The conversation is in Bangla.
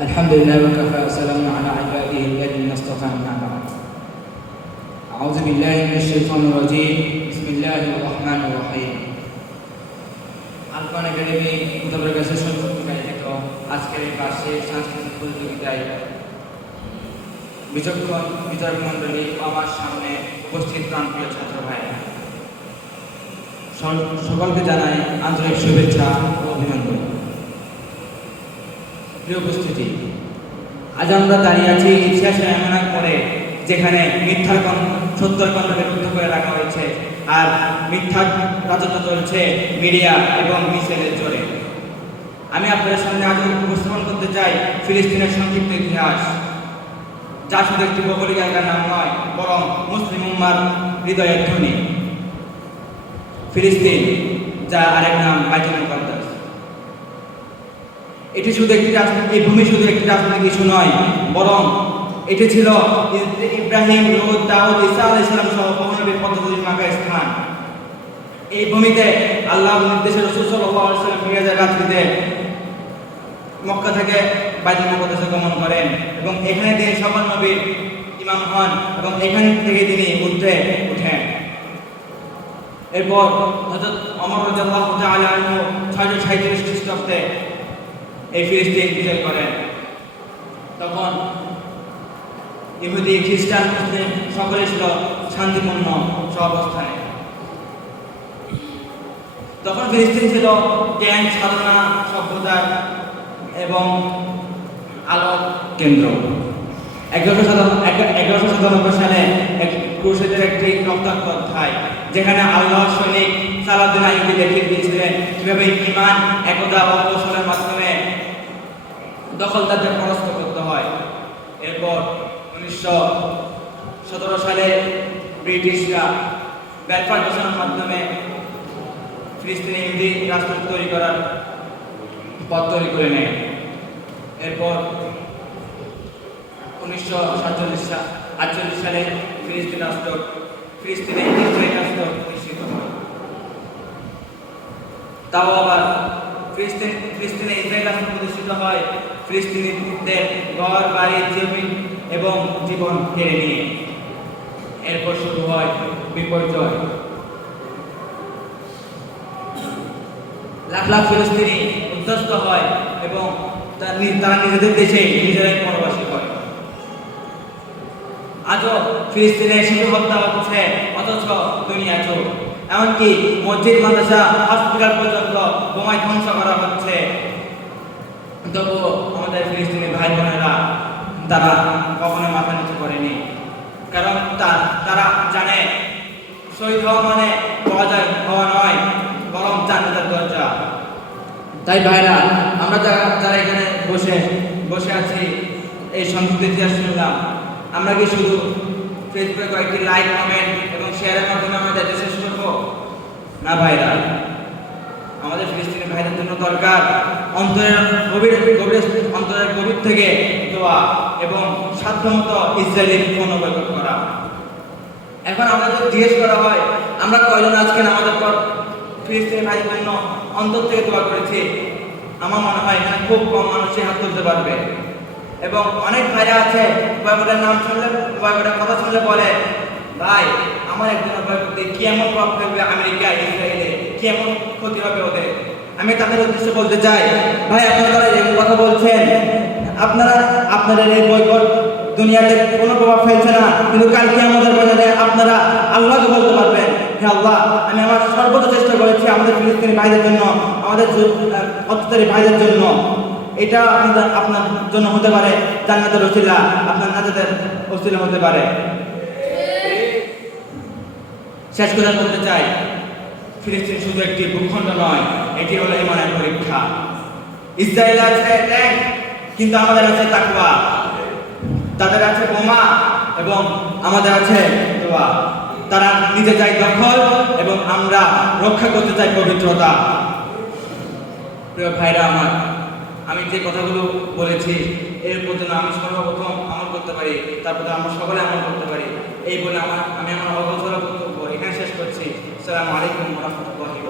الحمد لله وكفى وسلام على عباده الذين اصطفى أما بعد. أعوذ بالله من الشيطان الرجيم. بسم الله الرحمن الرحيم. আলফান একাডেমি উদ্যোগের কাছে সংযুক্ত আজকের এই বার্ষিক সাংস্কৃতিক প্রতিযোগিতায় বিচক্ষণ বিতর্ক মণ্ডলী আমার সামনে উপস্থিত প্রাণপ্রিয় ছাত্র ভাইরা, সকলকে জানাই আন্তরিক শুভেচ্ছা ও অভিনন্দন। প্রিয় উপস্থিতি, আজ আমরা দাঁড়িয়ে আছি ইতিহাসে এমন এক মোড়ে যেখানে মিথ্যার সত্যর কণ্ঠকে রুদ্ধ করে রাখা হয়েছে, আর মিথ্যার রাজত্ব চলছে মিডিয়া এবং মিছিলের জোরে। আমি আপনাদের সামনে আজ উপস্থাপন করতে চাই ফিলিস্তিনের সংক্ষিপ্ত ইতিহাস, যা শুধু একটি ভৌগোলিক এলাকার নাম নয়, বরং মুসলিম উম্মার হৃদয়ের ধ্বনি। ফিলিস্তিন, যা আরেক নাম বাইতুল মুকাদ্দাস। এটি শুধু একটি এই ভূমি শুধু একটি রাজনৈতিক ইস্যু নয়, বরং এটি ছিল ইব্রাহিম, লূত, দাউদ, ঈসা আলাইহিস সালাম সহ বহু নবীর পদ্ধতির মাকা স্থান। এই ভূমিতে আল্লাহর নির্দেশে রাসূল সাল্লাল্লাহু আলাইহি ওয়াসাল্লাম মিরাজের রাত্রিতে মক্কা থেকে বাইতুল মুকাদ্দাসে গমন করেন এবং এখানে তিনি সকল নবীর ইমাম হন এবং এখান থেকে তিনি উঠেন। এরপর হযরত ওমর রাদিয়াল্লাহু তাআলা আনহু 637 খ্রিস্টাব্দে এই ফিলিস্তিন বিজয় করেন। তখন ইহুদি, খ্রিস্টান, মুসলিম সকলে ছিল শান্তিপূর্ণ সহাবস্থানে। তখন ফিলিস্তিন ছিল জ্ঞান, সাধনা, সভ্যতার এবং আলোর কেন্দ্র। 1197 সালে ক্রুসেডের একটি রক্তাক্ত অধ্যায়, যেখানে আল্লাহর সৈনিক সালাউদ্দিন আইয়ুবী দেখিয়ে দিয়েছিলেন কিভাবে ঈমান, একতা ও কৌশলের মাধ্যমে দখলদারদের পরাস্ত করতে হয়। এরপর 1917 সালে ব্রিটিশরা বেলফাস্ট ঘোষণার মাধ্যমে ফিলিস্তিনি ইহুদি রাষ্ট্র তৈরি করার পথ তৈরি করে নেয়। এরপর 1948 সালে ফিলিস্তিনে ইসরায়েল রাষ্ট্র প্রতিষ্ঠিত হয়। তাও আবার ফিলিস্তিনে ইসরায়েল রাষ্ট্র প্রতিষ্ঠিত হয় ফিলিস্তিনিদের ঘর বাড়ি, জমি এবং জীবন কেড়ে নিয়ে। এরপর শুরু হয় বিপর্যয়। লাখ লাখ ফিলিস্তিনি উদ্ধ্বস্ত হয় এবং তারা নিজেদের দেশে নিজেরাই পরবাসী হয়। আজও ফিলিস্তিনে শিশু হত্যা হচ্ছে, অথচ দুনিয়া চোখ। এমনকি মসজিদ, মাদ্রাসা, হসপিটাল পর্যন্ত বোমায় ধ্বংস করা হচ্ছে। তবুও আমাদের ফিলিস্তিনি ভাই বোনেরা তারা কখনো মাথা নিচু করেনি, কারণ তারা জানে শহীদ হওয়া মানে পরাজয় হওয়া নয়, বরং জান্নাতের দরজা। তাই ভাইরা, আমরা যারা এখানে বসে আছি, এই সংক্ষিপ্ত ইতিহাস শুনলাম, আমরা কি শুধু ফেসবুকে কয়েকটি লাইক, কমেন্ট এবং শেয়ারের মাধ্যমে আমাদের দেশে শেষ করবো? না ভাইরা, আমাদের ফিলিস্তিনি ভাইদের জন্য দরকার অন্তরের গভীর থেকে দোয়া এবং সাধ্যমতো ইসরায়েলের পণ্য বয়কট করা। এখন আমাদের জিজ্ঞেস করা হয়, আমরা কয়জন আজকে আমাদের পর ফিলিস্তিনি ভাইদের জন্য অন্তর থেকে দোয়া করেছি? আমার মনে হয় এখানে খুব কম মানুষই হাত তুলতে পারবে। এবং অনেক ভাইরা আছে বয়কটের নাম শুনলে, বয়কটের কথা শুনলে বলে, ভাই আমার একজনের বয়কট দিয়ে কি এমন প্রভাব ফেলবে আমেরিকা, ইসরায়েলে, কি এমন ক্ষতি হবে ওদের। আমি তাদের উদ্দেশ্যে বলতে চাই, ভাই আপনারা এই কথা বলছেন, আপনাদের এই বয়কট দুনিয়াতে কোনো প্রভাব ফেলছে না, কিন্তু কালকে আমাদের বাজারে আপনারা আল্লাহকে বলতে পারবেন, হে আল্লাহ, আমি আমার সর্বোচ্চ চেষ্টা করেছি আমাদের ফিলিস্তিনি ভাইদের জন্য, আমাদের অত্যাচারী ভাইদের জন্য। এটা আপনার জন্য হতে পারে জান্নাতের ওসিলা, আপনার নাজাতের ওসিলা হতে পারে। শেষ করে বলতে চাই, ফিলিস্তিন শুধু একটি ভূখণ্ড নয়, এটি হলো ঈমানের পরীক্ষা। ইসরায়েল আছে ট্যাঙ্ক, কিন্তু আমাদের আছে তাকওয়া। তাদের আছে বোমা এবং আমাদের আছে দোয়া। তারা নিতে চায় দখল এবং আমরা রক্ষা করতে চাই পবিত্রতা। প্রিয় ভাইরা আমার, আমি যে কথাগুলো বলেছি এর উপর যেন আমি সর্বপ্রথম আমল করতে পারি, তারপরে আমরা সকলে আমল করতে পারি, এই বলে আমি আমার অবসর বক্তব্য এখানে শেষ করছি। আসসালামু আলাইকুম ওয়া রাহমাতুল্লাহি।